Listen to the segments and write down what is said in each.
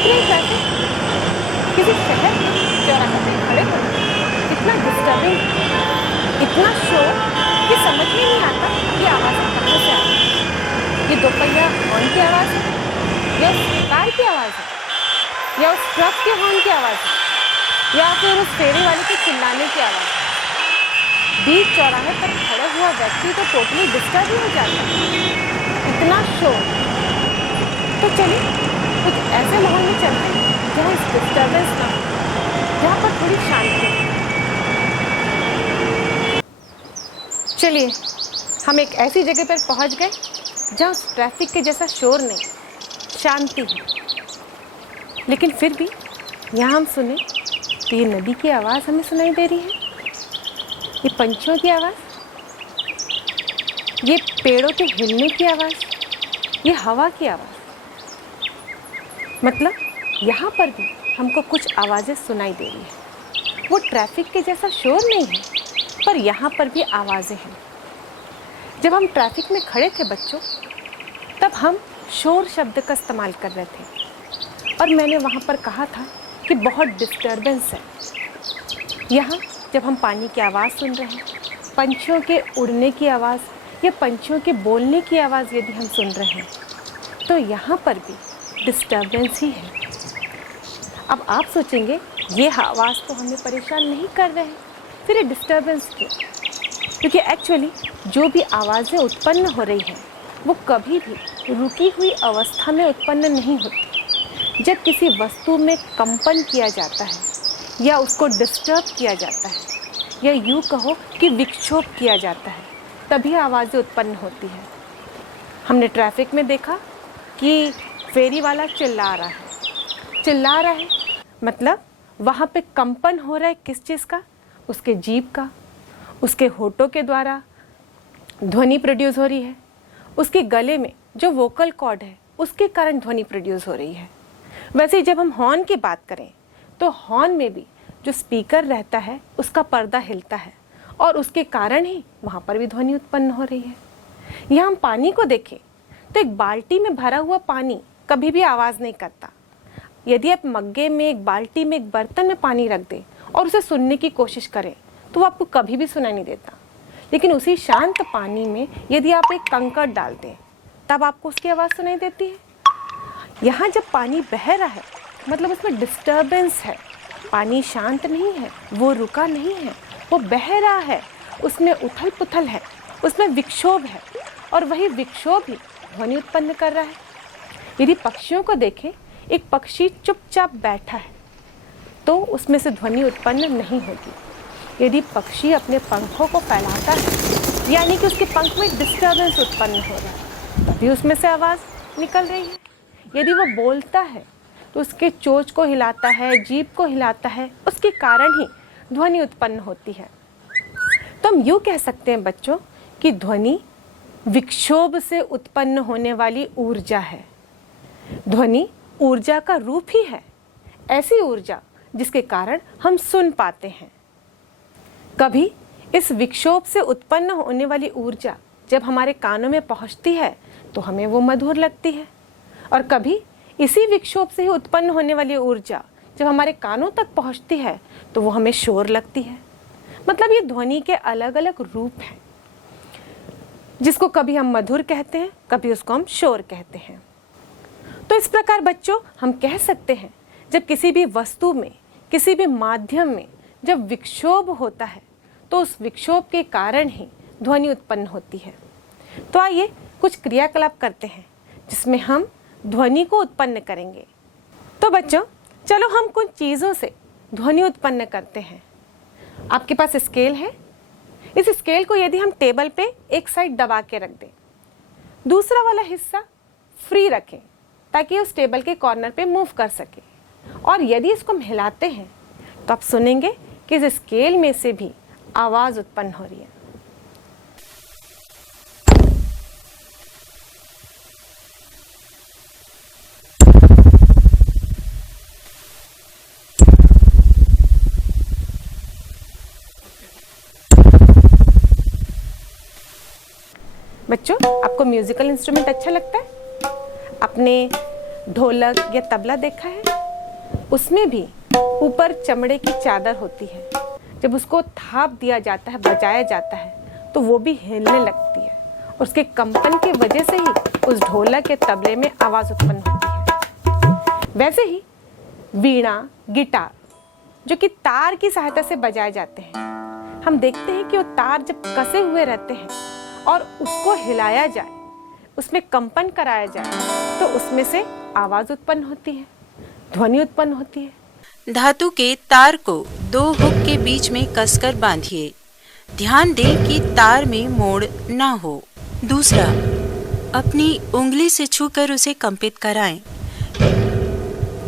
दिख रही ट्रैफिक किसी शहर में चौराहे पे खड़े हो, इतना डिस्टर्बिंग, इतना शोर कि समझ में नहीं आता ये आवाज़ कहाँ से आ रही है। ये दोपहिया हॉर्न की आवाज़ है या उस कार की आवाज़ है या उस ट्रक के हॉर्न की आवाज़ है या फिर उस फेरी वाले के चिल्लाने की आवाज़ है। बीच चौराहे पर खड़ा हुआ व्यक्ति तो टोटली डिस्टर्ब ही हो जाता है, इतना शोर। तो चलिए कुछ ऐसे माहौल में चलते हैं जहाँ इस डिस्टर्बेंस ना हो, जहाँ पर थोड़ी शांति हो। चलिए हम एक ऐसी जगह पर पहुँच गए जहाँ उस ट्रैफिक के जैसा शोर नहीं, शांति है। लेकिन फिर भी यहाँ हम सुने तो ये नदी की आवाज़ हमें सुनाई दे रही है, ये पंछियों की आवाज़, ये पेड़ों के हिलने की आवाज़, ये हवा की आवाज़। मतलब यहाँ पर भी हमको कुछ आवाज़ें सुनाई दे रही है। वो ट्रैफिक के जैसा शोर नहीं है, पर यहाँ पर भी आवाज़ें हैं। जब हम ट्रैफिक में खड़े थे बच्चों, तब हम शोर शब्द का इस्तेमाल कर रहे थे और मैंने वहाँ पर कहा था कि बहुत डिस्टर्बेंस है। यहाँ जब हम पानी की आवाज़ सुन रहे हैं, पंछियों के उड़ने की आवाज़ या पंछियों के बोलने की आवाज़ यदि हम सुन रहे हैं, तो यहाँ पर भी डिस्टर्बेंस ही है। अब आप सोचेंगे ये आवाज़ तो हमें परेशान नहीं कर रहे हैं, फिर ये डिस्टर्बेंस क्यों? क्योंकि एक्चुअली जो भी आवाज़ें उत्पन्न हो रही हैं वो कभी भी रुकी हुई अवस्था में उत्पन्न नहीं होती। जब किसी वस्तु में कंपन किया जाता है या उसको डिस्टर्ब किया जाता है या यूँ कहो कि विक्षोभ किया जाता है, तभी आवाज़ें उत्पन्न होती हैं। हमने ट्रैफिक में देखा कि फेरी वाला चिल्ला रहा है, मतलब वहाँ पे कंपन हो रहा है किस चीज़ का? उसके जीभ का, उसके होठों के द्वारा ध्वनि प्रोड्यूस हो रही है, उसके गले में जो वोकल कॉर्ड है उसके कारण ध्वनि प्रोड्यूस हो रही है। वैसे ही जब हम हॉर्न की बात करें तो हॉर्न में भी जो स्पीकर रहता है उसका पर्दा हिलता है और उसके कारण ही वहाँ पर भी ध्वनि उत्पन्न हो रही है। यहाँ हम पानी को देखें तो एक बाल्टी में भरा हुआ पानी कभी भी आवाज़ नहीं करता। यदि आप मग्गे में, एक बाल्टी में, एक बर्तन में पानी रख दें और उसे सुनने की कोशिश करें तो वो आपको कभी भी सुनाई नहीं देता। लेकिन उसी शांत पानी में यदि आप एक कंकड़ डाल दें तब आपको उसकी आवाज़ सुनाई देती है। यहाँ जब पानी बह रहा है मतलब उसमें डिस्टर्बेंस है, पानी शांत नहीं है, वो रुका नहीं है, वो बह रहा है, उसमें उथल पुथल है, उसमें विक्षोभ है और वही विक्षोभ ही ध्वनि उत्पन्न कर रहा है। यदि पक्षियों को देखें, एक पक्षी चुपचाप बैठा है तो उसमें से ध्वनि उत्पन्न नहीं होगी। यदि पक्षी अपने पंखों को फैलाता है यानी कि उसके पंख में डिस्टर्बेंस उत्पन्न हो रहा है, तभी उसमें से आवाज़ निकल रही है। यदि वो बोलता है तो उसके चोंच को हिलाता है, जीभ को हिलाता है, उसके कारण ही ध्वनि उत्पन्न होती है। तो हम यूँ कह सकते हैं बच्चों कि ध्वनि विक्षोभ से उत्पन्न होने वाली ऊर्जा है। ध्वनि ऊर्जा का रूप ही है, ऐसी ऊर्जा जिसके कारण हम सुन पाते हैं। कभी इस विक्षोभ से उत्पन्न होने वाली ऊर्जा जब हमारे कानों में पहुंचती है तो हमें वो मधुर लगती है और कभी इसी विक्षोभ से ही उत्पन्न होने वाली ऊर्जा जब हमारे कानों तक पहुंचती है तो वो हमें शोर लगती है। मतलब ये ध्वनि के अलग अलग रूप हैं, जिसको कभी हम मधुर कहते हैं, कभी उसको हम शोर कहते हैं। तो इस प्रकार बच्चों हम कह सकते हैं जब किसी भी वस्तु में, किसी भी माध्यम में जब विक्षोभ होता है तो उस विक्षोभ के कारण ही ध्वनि उत्पन्न होती है। तो आइए कुछ क्रियाकलाप करते हैं जिसमें हम ध्वनि को उत्पन्न करेंगे। तो बच्चों चलो हम कुछ चीज़ों से ध्वनि उत्पन्न करते हैं। आपके पास स्केल है, इस स्केल को यदि हम टेबल पे एक साइड दबा के रख दें, दूसरा वाला हिस्सा फ्री रखें ताकि उस टेबल के कॉर्नर पे मूव कर सके, और यदि इसको हम हिलाते हैं तो आप सुनेंगे कि इस स्केल में से भी आवाज़ उत्पन्न हो रही है। बच्चों आपको म्यूजिकल इंस्ट्रूमेंट अच्छा लगता है? आपने ढोलक या तबला देखा है? उसमें भी ऊपर चमड़े की चादर होती है। जब उसको थाप दिया जाता है, बजाया जाता है, तो वो भी हिलने लगती है। उसके कंपन की वजह से ही उस ढोलक के तबले में आवाज़ उत्पन्न होती है। वैसे ही वीणा, गिटार जो कि तार की सहायता से बजाए जाते हैं, हम देखते हैं कि वो तार जब कसे हुए रहते हैं और उसको हिलाया जाए, उसमें कंपन कराया जाए, तो उसमें से आवाज़ उत्पन्न होती है, ध्वनि उत्पन्न होती है। धातु के तार को दो हुक के बीच में कसकर बांधिए। ध्यान दें कि तार में मोड़ ना हो। दूसरा, अपनी उंगली से छूकर उसे कंपित कराएं।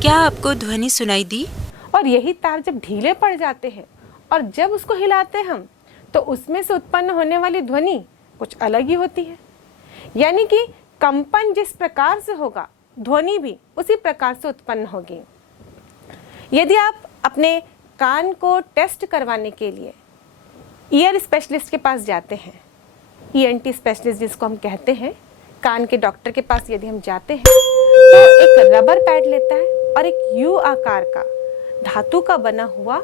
क्या आपको ध्वनि सुनाई दी? और यही तार जब ढीले पड़ जाते हैं और जब उसको हिलाते हम, तो उसमें से उत्पन्न होने वाली ध्वनि कुछ अलग ही होती है। यानी कि कंपन जिस प्रकार से होगा, ध्वनि भी उसी प्रकार से उत्पन्न होगी। यदि आप अपने कान को टेस्ट करवाने के लिए ईयर स्पेशलिस्ट के पास जाते हैं, ENT स्पेशलिस्ट जिसको हम कहते हैं, कान के डॉक्टर के पास यदि हम जाते हैं, तो एक रबर पैड लेता है और एक U आकार का धातु का बना हुआ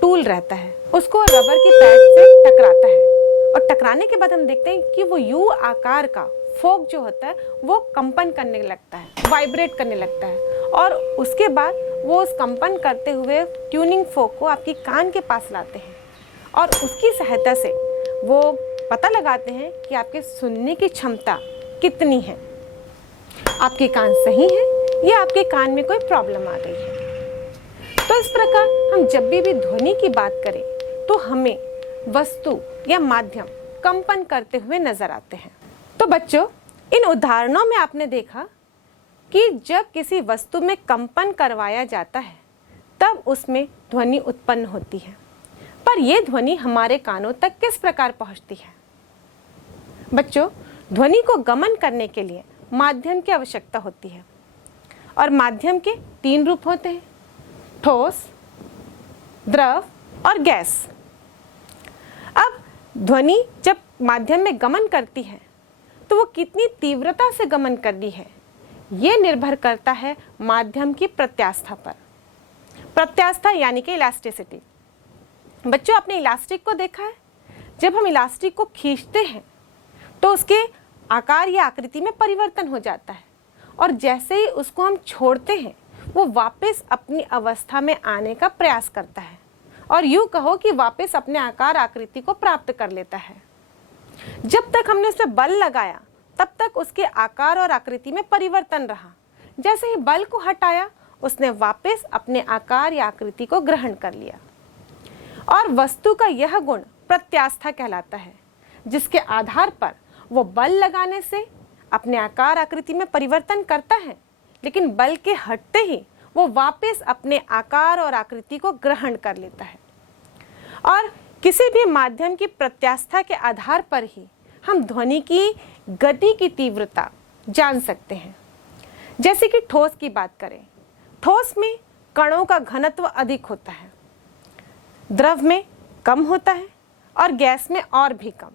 टूल रहता है, उसको रबर की पैड से टकराता है और टकराने के बाद हम देखते हैं कि वो U आकार का फोक जो होता है वो कंपन करने लगता है, वाइब्रेट करने लगता है। और उसके बाद वो उस कंपन करते हुए ट्यूनिंग फोक को आपकी कान के पास लाते हैं और उसकी सहायता से वो पता लगाते हैं कि आपके सुनने की क्षमता कितनी है, आपके कान सही है या आपके कान में कोई प्रॉब्लम आ गई है। तो इस प्रकार हम जब भी ध्वनि की बात करें तो हमें वस्तु या माध्यम कंपन करते हुए नजर आते हैं। तो बच्चों, इन उदाहरणों में आपने देखा कि जब किसी वस्तु में कंपन करवाया जाता है तब उसमें ध्वनि उत्पन्न होती है, पर यह ध्वनि हमारे कानों तक किस प्रकार पहुंचती है? बच्चों, ध्वनि को गमन करने के लिए माध्यम की आवश्यकता होती है और माध्यम के 3 रूप होते हैं: ठोस, द्रव और गैस। अब ध्वनि जब माध्यम में गमन करती है तो वो कितनी तीव्रता से गमन कर रही है, ये निर्भर करता है माध्यम की प्रत्यास्था पर। प्रत्यास्था यानी कि इलास्टिसिटी। बच्चों, आपने इलास्टिक को देखा है? जब हम इलास्टिक को खींचते हैं तो उसके आकार या आकृति में परिवर्तन हो जाता है और जैसे ही उसको हम छोड़ते हैं वो वापस अपनी अवस्था में आने का प्रयास करता है और यूँ कहो कि वापस अपने आकार आकृति को प्राप्त कर लेता है। जब तक हमने उस पर बल लगाया तब तक उसके आकार और आकृति में परिवर्तन रहा। जैसे ही बल को हटाया उसने वापस अपने आकार या आकृति को ग्रहण कर लिया। और वस्तु का यह गुण प्रत्यास्था कहलाता है, जिसके आधार पर वो बल लगाने से अपने आकार आकृति में परिवर्तन करता है, लेकिन बल के हटते ही वो वापस अपने आकार और आकृति को ग्रहण कर लेता है। और किसी भी माध्यम की प्रत्यास्था के आधार पर ही हम ध्वनि की गति की तीव्रता जान सकते हैं। जैसे कि ठोस की बात करें, ठोस में कणों का घनत्व अधिक होता है, द्रव में कम होता है और गैस में और भी कम।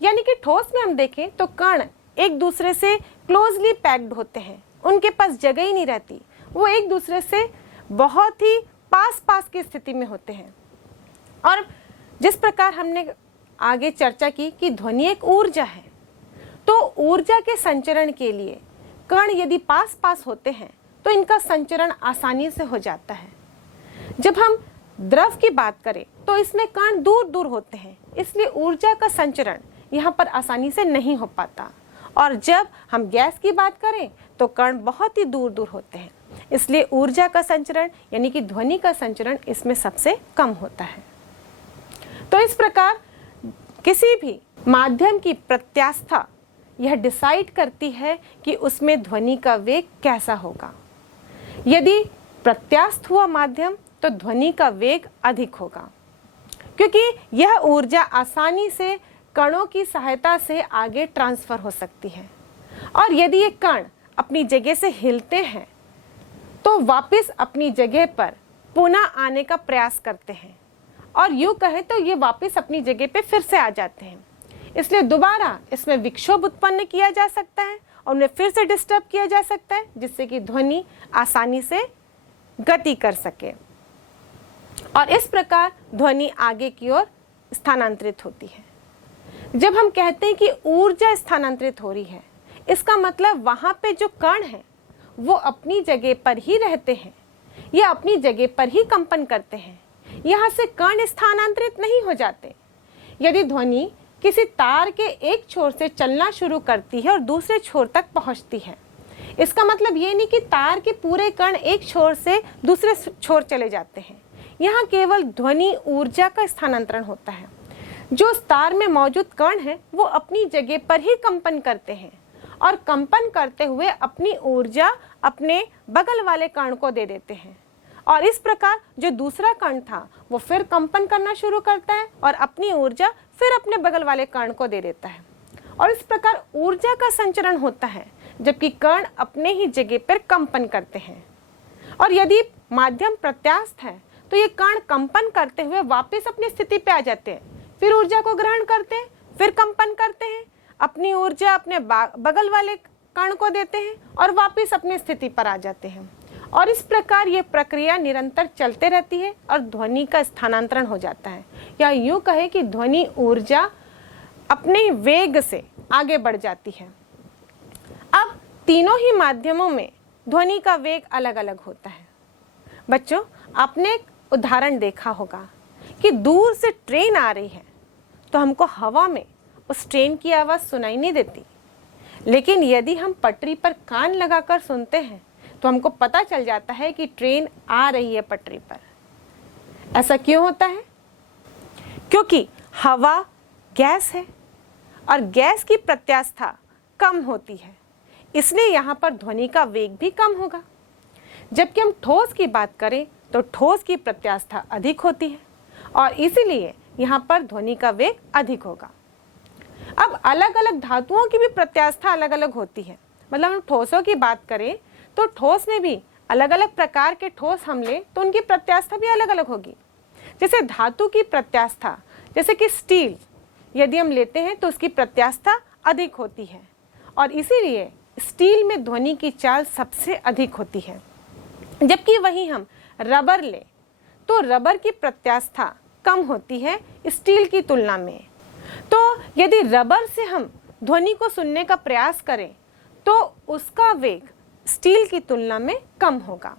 यानी कि ठोस में हम देखें तो कण एक दूसरे से क्लोजली पैक्ड होते हैं, उनके पास जगह ही नहीं रहती, वो एक दूसरे से बहुत ही पास पास की स्थिति में होते हैं। और जिस प्रकार हमने आगे चर्चा की कि ध्वनि एक ऊर्जा है, तो ऊर्जा के संचरण के लिए कण यदि पास पास होते हैं तो इनका संचरण आसानी से हो जाता है। जब हम द्रव की बात करें तो इसमें कण दूर दूर होते हैं, इसलिए ऊर्जा का संचरण यहाँ पर आसानी से नहीं हो पाता। और जब हम गैस की बात करें तो कण बहुत ही दूर दूर होते हैं, इसलिए ऊर्जा का संचरण यानी कि ध्वनि का संचरण इसमें सबसे कम होता है। तो इस प्रकार किसी भी माध्यम की प्रत्यास्था यह डिसाइड करती है कि उसमें ध्वनि का वेग कैसा होगा। यदि प्रत्यास्थ हुआ माध्यम तो ध्वनि का वेग अधिक होगा, क्योंकि यह ऊर्जा आसानी से कणों की सहायता से आगे ट्रांसफर हो सकती है। और यदि ये कण अपनी जगह से हिलते हैं तो वापस अपनी जगह पर पुनः आने का प्रयास करते हैं, और यूँ कहें तो ये वापस अपनी जगह पे फिर से आ जाते हैं। इसलिए दोबारा इसमें विक्षोभ उत्पन्न किया जा सकता है और उन्हें फिर से डिस्टर्ब किया जा सकता है, जिससे कि ध्वनि आसानी से गति कर सके और इस प्रकार ध्वनि आगे की ओर स्थानांतरित होती है। जब हम कहते हैं कि ऊर्जा स्थानांतरित हो रही है, इसका मतलब वहां पे जो कण हैं वो अपनी जगह पर ही रहते हैं या अपनी जगह पर ही कंपन करते हैं, यहाँ से कण स्थानांतरित नहीं हो जाते। यदि ध्वनि किसी तार के एक छोर से चलना शुरू करती है और दूसरे छोर तक पहुंचती है, इसका मतलब ये नहीं कि तार के पूरे कण एक छोर से दूसरे छोर चले जाते हैं। यहाँ केवल ध्वनि ऊर्जा का स्थानांतरण होता है। जो उस तार में मौजूद कण हैं वो अपनी जगह पर ही कंपन करते हैं और कंपन करते हुए अपनी ऊर्जा अपने बगल वाले कण को दे देते हैं और इस प्रकार जो दूसरा कण था वो फिर कंपन करना शुरू करता है और अपनी ऊर्जा फिर अपने बगल वाले कण को दे देता है और इस प्रकार ऊर्जा का संचरण होता है, जबकि कण अपने ही जगह पर कंपन करते हैं। और यदि माध्यम प्रत्यास्थ है तो ये कण कंपन करते हुए वापस अपनी स्थिति पे आ जाते हैं, फिर ऊर्जा को ग्रहण करते हैं, फिर कंपन करते हैं, अपनी ऊर्जा अपने बगल वाले कण को देते हैं और वापस अपनी स्थिति पर आ जाते हैं और इस प्रकार ये प्रक्रिया निरंतर चलते रहती है और ध्वनि का स्थानांतरण हो जाता है, या यूं कहे कि ध्वनि ऊर्जा अपने वेग से आगे बढ़ जाती है। अब तीनों ही माध्यमों में ध्वनि का वेग अलग अलग होता है। बच्चों, आपने एक उदाहरण देखा होगा कि दूर से ट्रेन आ रही है तो हमको हवा में उस ट्रेन की आवाज़ सुनाई नहीं देती, लेकिन यदि हम पटरी पर कान लगाकर सुनते हैं तो हमको पता चल जाता है कि ट्रेन आ रही है पटरी पर। ऐसा क्यों होता है? क्योंकि हवा गैस है और गैस की प्रत्यास्था कम होती है, इसलिए यहाँ पर ध्वनि का वेग भी कम होगा। जबकि हम ठोस की बात करें तो ठोस की प्रत्यास्था अधिक होती है और इसीलिए यहाँ पर ध्वनि का वेग अधिक होगा। अब अलग अलग धातुओं की भी प्रत्यास्था अलग अलग होती है। मतलब हम ठोसों की बात करें तो ठोस में भी अलग अलग प्रकार के ठोस हम लें तो उनकी प्रत्यास्था भी अलग अलग होगी। जैसे धातु की प्रत्यास्था, जैसे कि स्टील यदि हम लेते हैं तो उसकी प्रत्यास्था अधिक होती है और इसीलिए स्टील में ध्वनि की चाल सबसे अधिक होती है। जबकि वहीं हम रबर लें तो रबर की प्रत्यास्था कम होती है स्टील की तुलना में। तो यदि रबर से हम ध्वनि को सुनने का प्रयास करें तो उसका वेग स्टील की तुलना में कम होगा।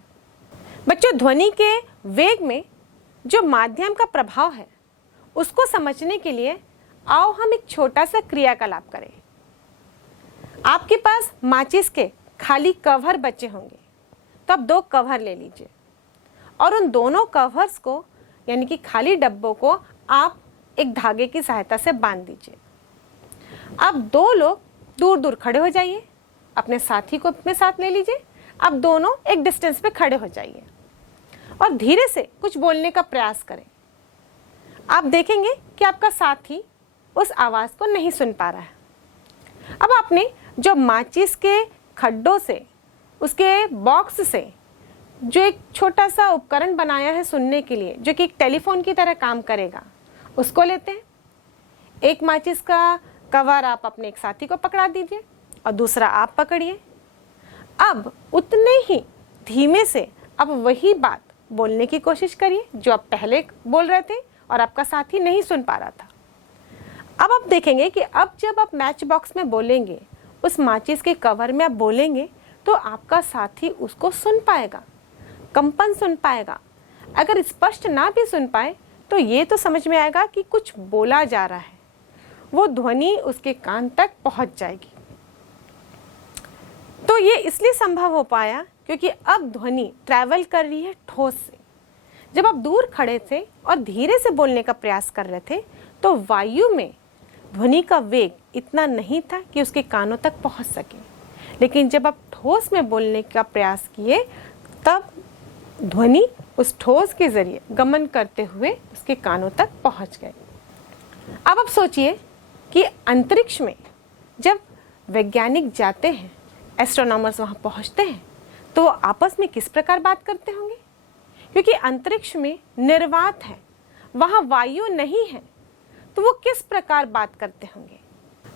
बच्चों, ध्वनि के वेग में जो माध्यम का प्रभाव है उसको समझने के लिए आओ हम एक छोटा सा क्रियाकलाप करें। आपके पास माचिस के खाली कवर बचे होंगे, तो आप 2 कवर ले लीजिए और उन दोनों कवर्स को यानी कि खाली डब्बों को आप एक धागे की सहायता से बांध दीजिए। अब 2 लोग दूर दूर खड़े हो जाइए, अपने साथी को अपने साथ ले लीजिए। अब दोनों एक डिस्टेंस पे खड़े हो जाइए और धीरे से कुछ बोलने का प्रयास करें। आप देखेंगे कि आपका साथी उस आवाज़ को नहीं सुन पा रहा है। अब आपने जो माचिस के खड्डों से, उसके बॉक्स से जो एक छोटा सा उपकरण बनाया है सुनने के लिए, जो कि एक टेलीफोन की तरह काम करेगा, उसको लेते हैं। एक माचिस का कवर आप अपने एक साथी को पकड़ा दीजिए और दूसरा आप पकड़िए। अब उतने ही धीमे से अब वही बात बोलने की कोशिश करिए जो आप पहले बोल रहे थे और आपका साथी नहीं सुन पा रहा था। अब आप देखेंगे कि अब जब आप मैच बॉक्स में बोलेंगे, उस माचिस के कवर में आप बोलेंगे तो आपका साथी उसको सुन पाएगा, कंपन सुन पाएगा। अगर स्पष्ट ना भी सुन पाए तो ये तो समझ में आएगा कि कुछ बोला जा रहा है, वो ध्वनि उसके कान तक पहुंच जाएगी। तो ये इसलिए संभव हो पाया क्योंकि अब ध्वनि ट्रैवल कर रही है ठोस से। जब आप दूर खड़े थे और धीरे से बोलने का प्रयास कर रहे थे तो वायु में ध्वनि का वेग इतना नहीं था कि उसके कानों तक पहुंच सके, लेकिन जब आप ठोस में बोलने का प्रयास किए तब ध्वनि उस ठोस के जरिए गमन करते हुए उसके कानों तक पहुंच गए। अब आप सोचिए कि अंतरिक्ष में जब वैज्ञानिक जाते हैं, एस्ट्रोनॉमर्स वहां पहुंचते हैं, तो वो आपस में किस प्रकार बात करते होंगे? क्योंकि अंतरिक्ष में निर्वात है, वहां वायु नहीं है, तो वो किस प्रकार बात करते होंगे?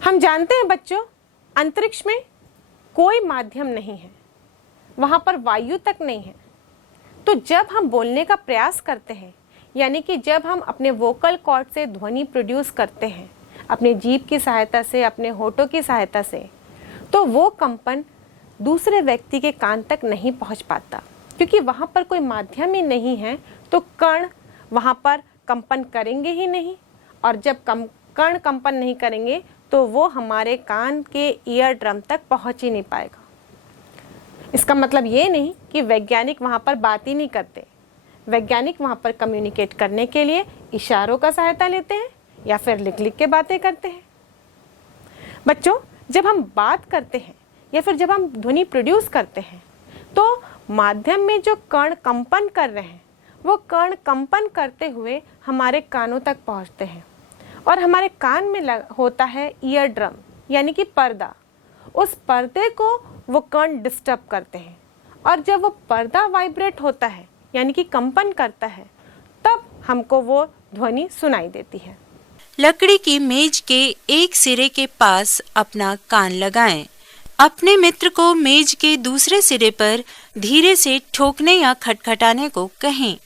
हम जानते हैं बच्चों, अंतरिक्ष में कोई माध्यम नहीं है, वहां पर वायु तक नहीं है, तो जब हम बोलने का प्रयास करते हैं, यानी कि जब हम अपने वोकल कॉर्ड से ध्वनि प्रोड्यूस करते हैं, अपने जीभ की सहायता से, अपने होठों की सहायता से, तो वो कंपन दूसरे व्यक्ति के कान तक नहीं पहुंच पाता, क्योंकि वहाँ पर कोई माध्यम ही नहीं है। तो कण वहाँ पर कंपन करेंगे ही नहीं, और जब कण कंपन नहीं करेंगे तो वो हमारे कान के ईयर ड्रम तक पहुँच ही नहीं पाएगा। इसका मतलब ये नहीं कि वैज्ञानिक वहाँ पर बात ही नहीं करते। वैज्ञानिक वहाँ पर कम्युनिकेट करने के लिए इशारों का सहायता लेते हैं या फिर लिख लिख के बातें करते हैं। बच्चों, जब हम बात करते हैं या फिर जब हम ध्वनि प्रोड्यूस करते हैं, तो माध्यम में जो कण कंपन कर रहे हैं, वो कण कंपन करते हुए हमारे कानों तक पहुँचते हैं, और हमारे कान में होता है ईयर ड्रम, यानी कि पर्दा। उस पर्दे को वो कण डिस्टर्ब करते हैं, और जब वो पर्दा वाइब्रेट होता है, यानी कि कंपन करता है, तब हमको वो ध्वनि सुनाई देती है। लकड़ी की मेज के एक सिरे के पास अपना कान लगाएं। अपने मित्र को मेज के दूसरे सिरे पर धीरे से ठोकने या खटखटाने को कहें।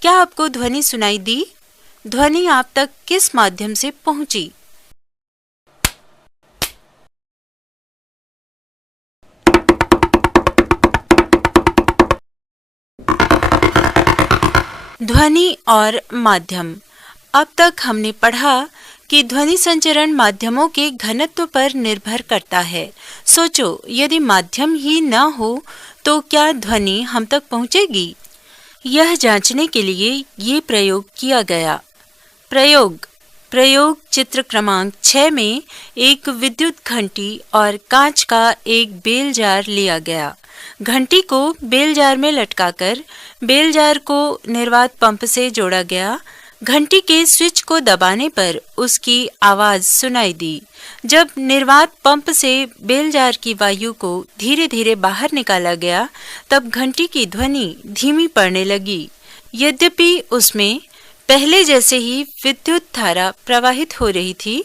क्या आपको ध्वनि सुनाई दी? ध्वनि आप तक किस माध्यम से पहुंची? ध्वनि और माध्यम। अब तक हमने पढ़ा कि ध्वनि संचरण माध्यमों के घनत्व पर निर्भर करता है। सोचो, यदि माध्यम ही न हो तो क्या ध्वनि हम तक पहुंचेगी? यह जांचने के लिए ये प्रयोग किया गया। प्रयोग चित्र क्रमांक 6 में एक विद्युत घंटी और कांच का एक बेल जार लिया गया। घंटी को बेल जार में लटकाकर बेल जार को निर्वात पंप से जोड़ा गया। घंटी के स्विच को दबाने पर उसकी आवाज सुनाई दी। जब निर्वात पंप से बेल जार की वायु को धीरे धीरे बाहर निकाला गया, तब घंटी की ध्वनि धीमी पड़ने लगी। यद्यपि उसमें पहले जैसे ही विद्युत धारा प्रवाहित हो रही थी।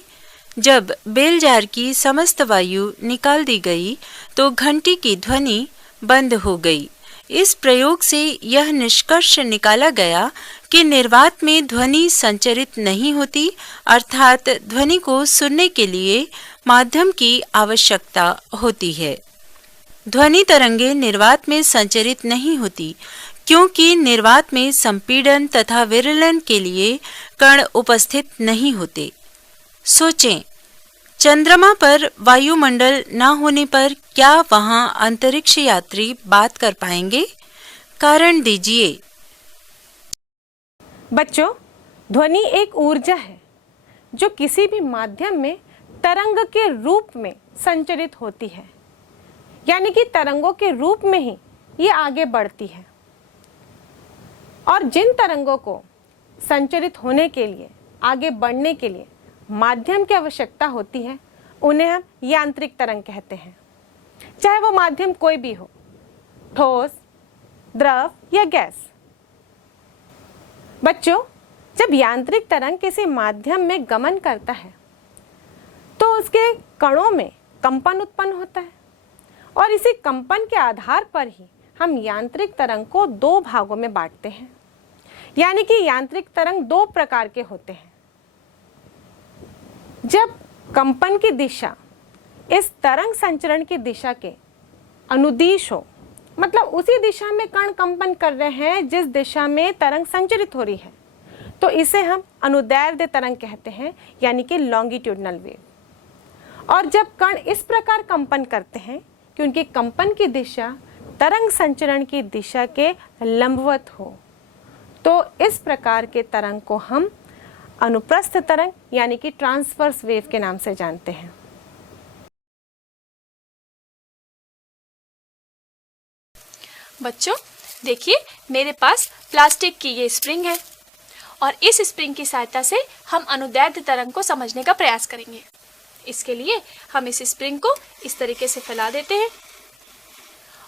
जब बेल जार की समस्त वायु निकाल दी गई तो घंटी की ध्वनि बंद हो गई। इस प्रयोग से यह निष्कर्ष निकाला गया कि निर्वात में ध्वनि संचरित नहीं होती, अर्थात ध्वनि को सुनने के लिए माध्यम की आवश्यकता होती है। ध्वनि तरंगे निर्वात में संचरित नहीं होती, क्योंकि निर्वात में संपीड़न तथा विरलन के लिए कण उपस्थित नहीं होते। सोचें, चंद्रमा पर वायुमंडल न होने पर क्या वहां अंतरिक्ष यात्री बात कर पाएंगे? कारण दीजिए। बच्चों, ध्वनि एक ऊर्जा है जो किसी भी माध्यम में तरंग के रूप में संचरित होती है, यानी कि तरंगों के रूप में ही ये आगे बढ़ती है। और जिन तरंगों को संचरित होने के लिए, आगे बढ़ने के लिए माध्यम की आवश्यकता होती है, उन्हें हम यांत्रिक तरंग कहते हैं, चाहे वो माध्यम कोई भी हो, ठोस, द्रव या गैस। बच्चों, जब यांत्रिक तरंग किसी माध्यम में गमन करता है तो उसके कणों में कंपन उत्पन्न होता है, और इसी कंपन के आधार पर ही हम यांत्रिक तरंग को दो भागों में बांटते हैं। यानी कि यांत्रिक तरंग दो प्रकार के होते हैं। जब कंपन की दिशा इस तरंग संचरण की दिशा के अनुदिश हो, मतलब उसी दिशा में कण कंपन कर रहे हैं जिस दिशा में तरंग संचरित हो रही है, तो इसे हम अनुदैर्ध्य तरंग कहते हैं, यानी कि लॉन्गिट्यूडनल वेव। और जब कण इस प्रकार कंपन करते हैं कि उनकी कंपन की दिशा तरंग संचरण की दिशा के लंबवत हो, तो इस प्रकार के तरंग को हम अनुप्रस्थ तरंग यानी कि ट्रांसवर्स वेव के नाम से जानते हैं। बच्चों, देखिए मेरे पास प्लास्टिक की ये स्प्रिंग है, और इस स्प्रिंग की सहायता से हम अनुदैर्ध्य तरंग को समझने का प्रयास करेंगे। इसके लिए हम इस स्प्रिंग को इस तरीके से फैला देते हैं,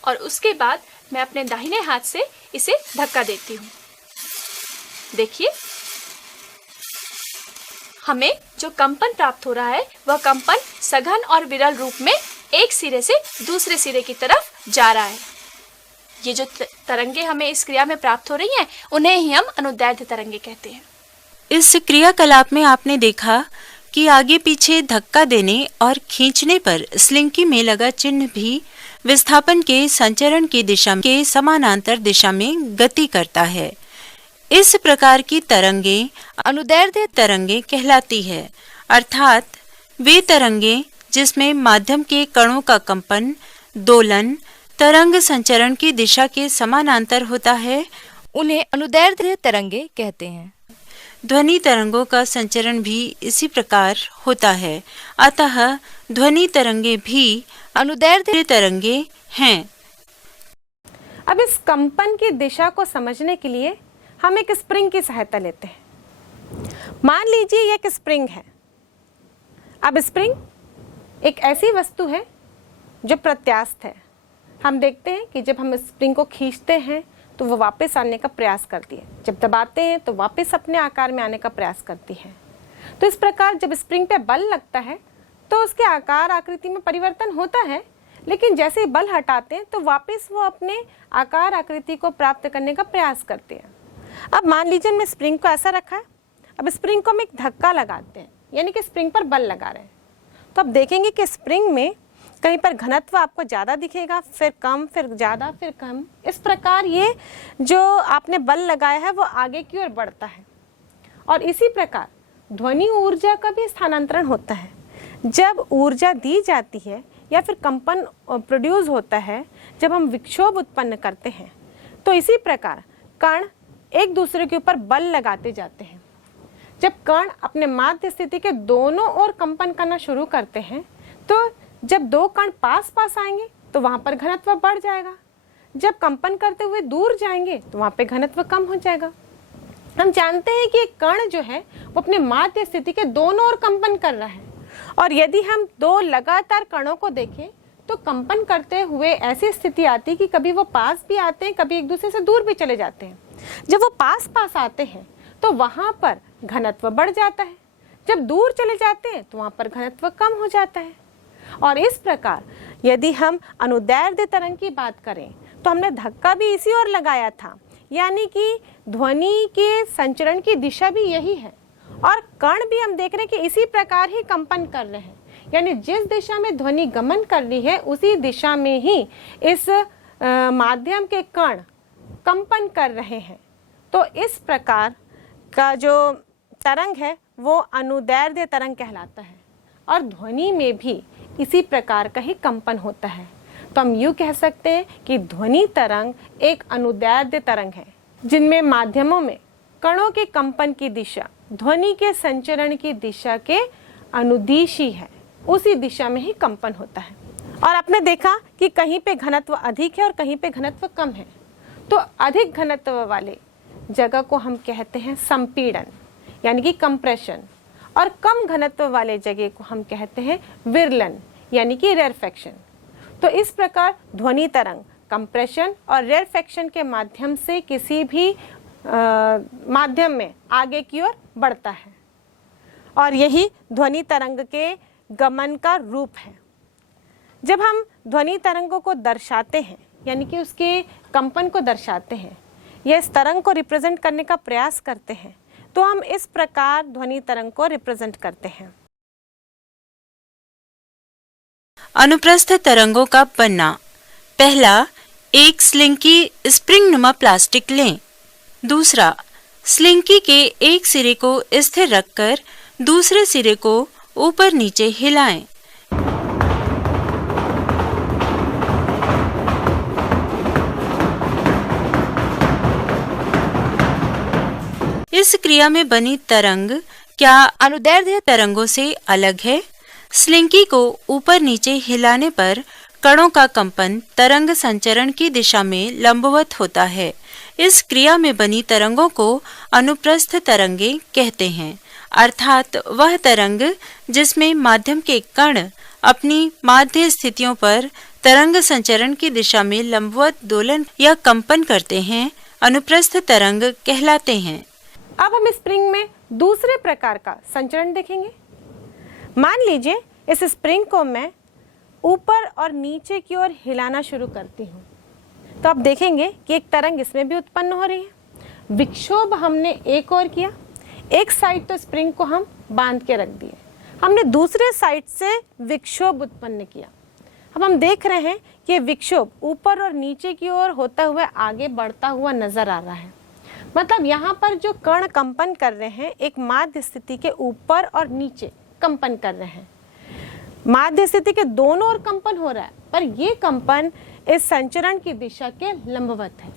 और उसके बाद मैं अपने दाहिने हाथ से इसे धक्का देती हूँ। देखिए, हमें जो कंपन प्राप्त हो रहा है वह कंपन सघन और विरल रूप में एक सिरे से दूसरे सिरे की तरफ जा रहा है। ये जो तरंगे हमें इस क्रिया में प्राप्त हो रही हैं, उन्हें ही हम अनुदैर्ध्य तरंगे कहते हैं। इस क्रियाकलाप में आपने देखा कि आगे पीछे धक्का देने और खींचने पर स्लिंकी में लगा चिन्ह भी विस्थापन के संचरण की दिशा के समानांतर दिशा में गति करता है। इस प्रकार की तरंगे अनुदैर्ध्य तरंगे कहलाती है, अर्थात वे तरंगे जिसमें माध्यम के कणों का कंपन दोलन तरंग संचरण की दिशा के समानांतर होता है, उन्हें अनुदैर्ध्य तरंगे कहते हैं। ध्वनि तरंगों का संचरण भी इसी प्रकार होता है, अतः ध्वनि तरंगे भी अनुदैर्ध्य तरंगे हैं। अब इस कंपन की दिशा को समझने के लिए हम एक स्प्रिंग की सहायता लेते हैं। मान लीजिए यह एक स्प्रिंग है। अब स्प्रिंग एक ऐसी वस्तु है जो प्रत्यास्थ है। हम देखते हैं कि जब हम स्प्रिंग को खींचते हैं तो वो वापस आने का प्रयास करती है, जब दबाते हैं तो वापस अपने आकार में आने का प्रयास करती है। तो इस प्रकार जब स्प्रिंग पे बल लगता है तो उसके आकार आकृति में परिवर्तन होता है, लेकिन जैसे ही बल हटाते हैं तो वापस वो अपने आकार आकृति को प्राप्त करने का प्रयास करते हैं। अब मान लीजिए हमने स्प्रिंग को ऐसा रखा है। अब स्प्रिंग को हम एक धक्का लगाते हैं, यानी कि स्प्रिंग पर बल लगा रहे हैं। तो अब देखेंगे कि स्प्रिंग में कहीं पर घनत्व आपको ज़्यादा दिखेगा, फिर कम, फिर ज़्यादा, फिर कम। इस प्रकार ये जो आपने बल लगाया है वो आगे की ओर बढ़ता है। और इसी प्रकार ध्वनि ऊर्जा का भी स्थानांतरण होता है। जब ऊर्जा दी जाती है या फिर कंपन प्रोड्यूस होता है, जब हम विक्षोभ उत्पन्न करते हैं, तो इसी प्रकार कण एक दूसरे के ऊपर बल लगाते जाते हैं। जब कण अपने माध्य स्थिति के दोनों ओर कंपन करना शुरू करते हैं, तो जब दो कण पास पास आएंगे तो वहां पर घनत्व बढ़ जाएगा। जब कंपन करते हुए दूर जाएंगे तो वहां पे घनत्व कम हो जाएगा। हम जानते हैं कि एक कण जो है वो अपने माध्य स्थिति के दोनों ओर कंपन कर रहा है, और यदि हम दो लगातार कणों को देखें तो कंपन करते हुए ऐसी स्थिति आती है कि कभी वो पास भी आते हैं, कभी एक दूसरे से दूर भी चले जाते हैं। जब वो पास पास आते हैं तो वहां पर घनत्व बढ़ जाता है, जब दूर चले जाते हैं तो वहां पर घनत्व कम हो जाता है। और इस प्रकार यदि हम अनुदैर्ध्य तरंग की बात करें तो हमने धक्का भी इसी ओर लगाया था, यानी कि ध्वनि के संचरण की दिशा भी यही है, और कण भी हम देख रहे हैं कि इसी प्रकार ही कंपन कर रहे हैं, यानी जिस दिशा में ध्वनि गमन कर रही है उसी दिशा में ही इस माध्यम के कण कंपन कर रहे हैं। तो इस प्रकार का जो तरंग है वो अनुदैर्ध्य तरंग कहलाता है, और ध्वनि में भी इसी प्रकार का ही कंपन होता है। तो हम यूँ कह सकते हैं कि ध्वनि तरंग एक अनुदैर्ध्य तरंग है, जिनमें माध्यमों में कणों के कंपन की दिशा ध्वनि के संचरण की दिशा के अनुदिशी है, उसी दिशा में ही कंपन होता है। और आपने देखा कि कहीं पे घनत्व अधिक है और कहीं पे घनत्व कम है। तो अधिक घनत्व वाले जगह को हम कहते हैं संपीड़न, यानी कि कंप्रेशन, और कम घनत्व वाले जगह को हम कहते हैं विरलन, यानी कि रेरफेक्शन। तो इस प्रकार ध्वनि तरंग कंप्रेशन और रेरफेक्शन के माध्यम से किसी भी माध्यम में आगे की ओर बढ़ता है, और यही ध्वनि तरंग के गमन का रूप है। जब हम ध्वनि तरंगों को दर्शाते हैं, यानी कि उसके कंपन को दर्शाते हैं या इस तरंग को रिप्रेजेंट करने का प्रयास करते हैं, तो हम इस प्रकार ध्वनि तरंग को रिप्रेजेंट करते हैं। अनुप्रस्थ तरंगों का बनना। पहला, एक स्लिंकी स्प्रिंगनुमा प्लास्टिक लें। दूसरा, स्लिंकी के एक सिरे को स्थिर रखकर दूसरे सिरे को ऊपर नीचे हिलाएं। इस क्रिया में बनी तरंग क्या अनुदैर्ध्य तरंगों से अलग है? स्लिंकी को ऊपर नीचे हिलाने पर कणों का कंपन तरंग संचरण की दिशा में लंबवत होता है। इस क्रिया में बनी तरंगों को अनुप्रस्थ तरंगे कहते हैं, अर्थात वह तरंग जिसमें माध्यम के कण अपनी माध्य स्थितियों पर तरंग संचरण की दिशा में लंबवत दोलन या कंपन करते हैं, अनुप्रस्थ तरंग कहलाते हैं। अब हम स्प्रिंग में दूसरे प्रकार का संचरण देखेंगे। मान लीजिए इस स्प्रिंग को मैं ऊपर और नीचे की ओर हिलाना शुरू करती हूँ, तो आप देखेंगे कि एक तरंग इसमें भी उत्पन्न हो रही है। विक्षोभ हमने एक और किया, एक साइड तो स्प्रिंग को हम बांध के रख दिए, हमने दूसरे साइड से विक्षोभ उत्पन्न किया। अब हम देख रहे हैं कि ये विक्षोभ ऊपर और नीचे की ओर होता हुआ आगे बढ़ता हुआ नजर आ रहा है। मतलब यहाँ पर जो कण कंपन कर रहे हैं एक माध्य स्थिति के ऊपर और नीचे कंपन कर रहे हैं। माध्य स्थिति के दोनों ओर कंपन हो रहा है, पर ये कंपन इस संचरण की दिशा के लंबवत है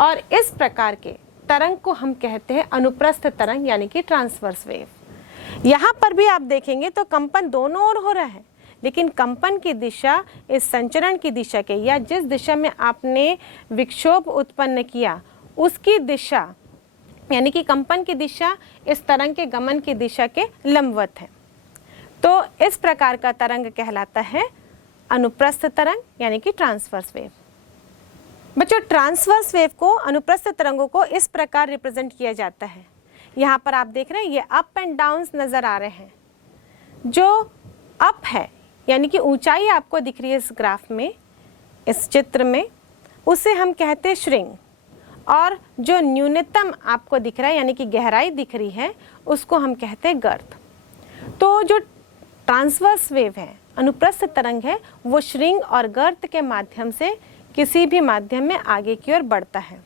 और इस प्रकार के तरंग को हम कहते हैं अनुप्रस्थ तरंग यानी कि ट्रांसवर्स वेव। यहाँ पर भी आप देखेंगे तो कंपन दोनों ओर हो रहा है, लेकिन कंपन की दिशा इस संचरण की दिशा के या जिस दिशा में आपने विक्षोभ उत्पन्न किया उसकी दिशा यानी कि कंपन की दिशा इस तरंग के गमन की दिशा के लंबवत है। तो इस प्रकार का तरंग कहलाता है अनुप्रस्थ तरंग यानी कि ट्रांसवर्स वेव। बच्चों, ट्रांसवर्स वेव को अनुप्रस्थ तरंगों को इस प्रकार रिप्रेजेंट किया जाता है। यहाँ पर आप देख रहे हैं ये अप एंड डाउन्स नजर आ रहे हैं। जो अप है यानी कि ऊंचाई आपको दिख रही है इस ग्राफ में, इस चित्र में, उसे हम कहते हैं श्रिंग, और जो न्यूनतम आपको दिख रहा है यानी कि गहराई दिख रही है उसको हम कहते हैं गर्त। तो जो ट्रांसवर्स वेव है, अनुप्रस्थ तरंग है, वो श्रिंग और गर्त के माध्यम से किसी भी माध्यम में आगे की ओर बढ़ता है।